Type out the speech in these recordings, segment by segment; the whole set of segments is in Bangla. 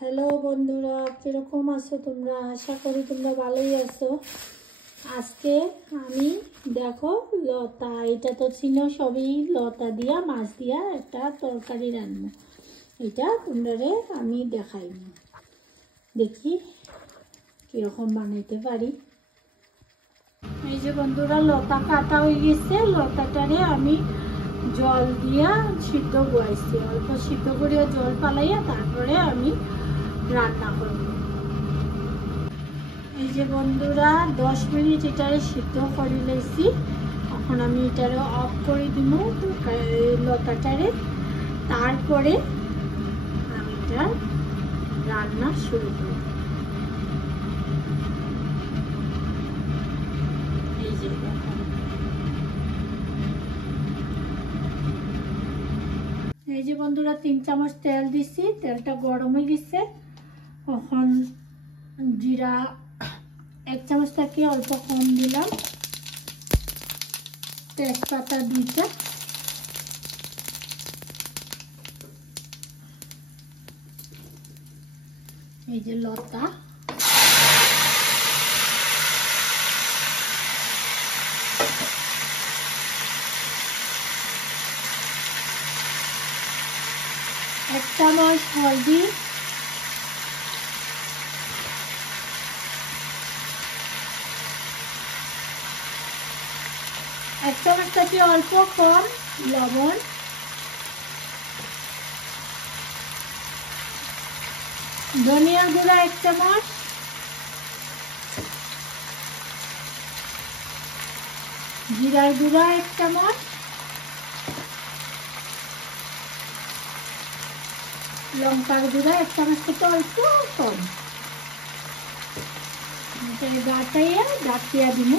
হ্যালো বন্ধুরা, কিরকম আছো তোমরা? আশা করি তোমরা ভালোই আছো। আজকে আমি দেখো লতা, এটা তো চিনো সবই, লতা দিয়া মাছ দিয়া একটা তরকারি রান্না। এটা তোমরা আমি দেখাই না, দেখি কিরকম বানাইতে পারি। এই যে বন্ধুরা, লতা কাটা হয়ে গেছে। লতাটারে আমি জল দিয়া সিদ্ধ বয়াইছি, অল্প সিদ্ধ করিয়া জল পালাইয়া তারপরে আমি রান্না করব। এই যে বন্ধুরা, 10 মিনিট এটারে সিদ্ধ করে লেছি। এখন আমি এটারে অফ করে দিব লতাটারে, তারপরে আমি এটা রান্না শুরু করব। এই যে এই যে বন্ধুরা, 3 চামচ তেল দিছি, তেলটা গরম হয়ে গেছে। এখন জিরা 1 চামচ থেকে অল্প কম দিলাম, তেজপাতা 2টা, এই যে লতা, এক চামচ হলদি, এক চামচ থেকে অল্প কম লবণ, ধনিয়া গুঁড়া 1 চামচ, জিরার গুঁড়া 1 চামচ, লঙ্কার গুঁড়া 1 চামচ থেকে অল্প কম। গাটাইয়া ডাকিয়া দিব।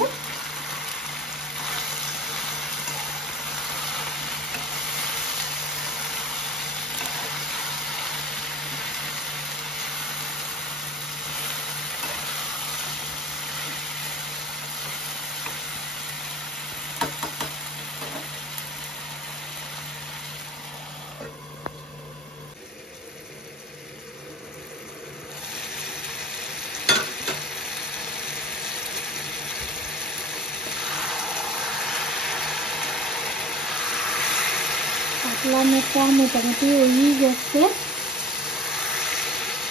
পাতলা মেটা মোটামুটি হয়ে গেছে,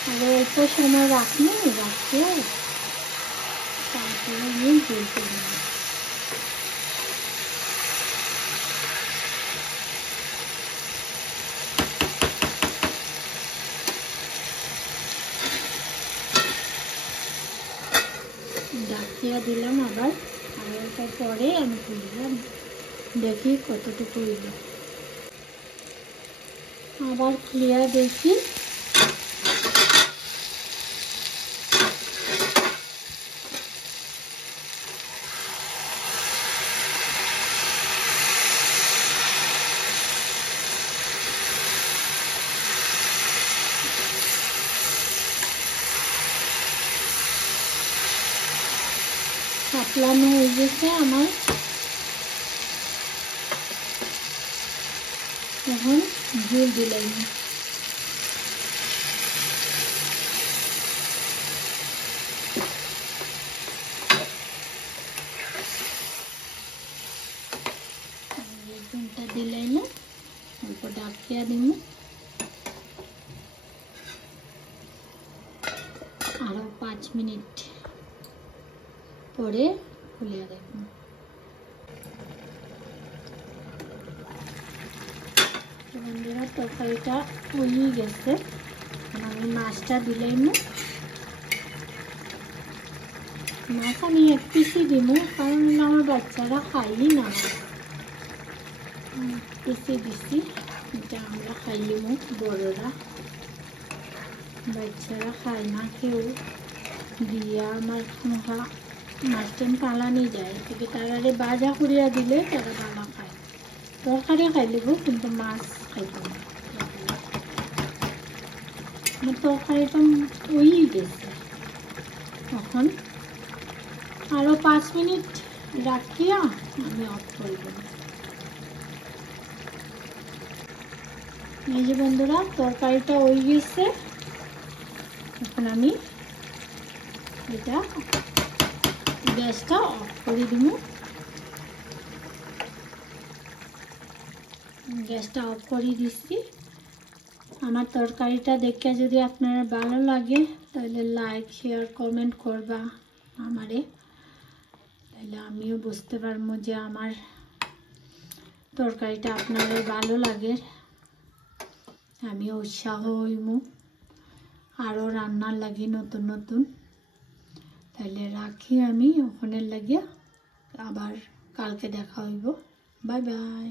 আর অল্প সময় রাখবো, রাখতে তারপরে আমি জল করব। ডাকিয়া দিলাম আবার, আর ওটার পরে আমি খুললাম, দেখি কতটুকু হইল। আবার ক্লিয়ার দেখি, পাতলানো হয়ে গেছে আমার। এখন ঝোল দিলাম, ঝোলটা দিলাই না, অল্প ডাকিয়া দিব, আরো 5 মিনিট পরে খুলে দেখুন। বন্ধুরা, তরকারিটা হয়ে গেছে, আমি মাছটা দিলাম। মাছ আমি 1 পিসই দিব, কারণ আমার বাচ্চারা খাইই না, পিসে দিছি। এটা আমরা খাইলিম, বড়রা, বাচ্চারা খায় না কেউ, দিয়া আমার মাছটা পালানি যায়, থেকে তারারে বাজা করিয়া দিলে তারা ভালো খায়। তরকারি খাইলিব, কিন্তু মাছ খাইব না। আমার তরকারিটা হয়ে গেছে, এখন আরো 5 মিনিট রাখিয়া আমি অফ করব। এই যে বন্ধুরা, তরকারিটা হয়ে গেছে, এখন আমি এটা গ্যাসটা অফ করে দিব। গ্যাসটা অফ করে দিচ্ছি। আমার তরকারিটা দেখে যদি আপনার ভালো লাগে তাহলে লাইক শেয়ার কমেন্ট করবা আমারে, তাহলে আমিও বুঝতে পারবো যে আমার তরকারিটা আপনাদের ভালো লাগে, আমিও উৎসাহ হইব আরও রান্নার লাগে নতুন নতুন। তাহলে রাখি আমি ওখানে লাগিয়ে, আবার কালকে দেখা হইব। Bye bye.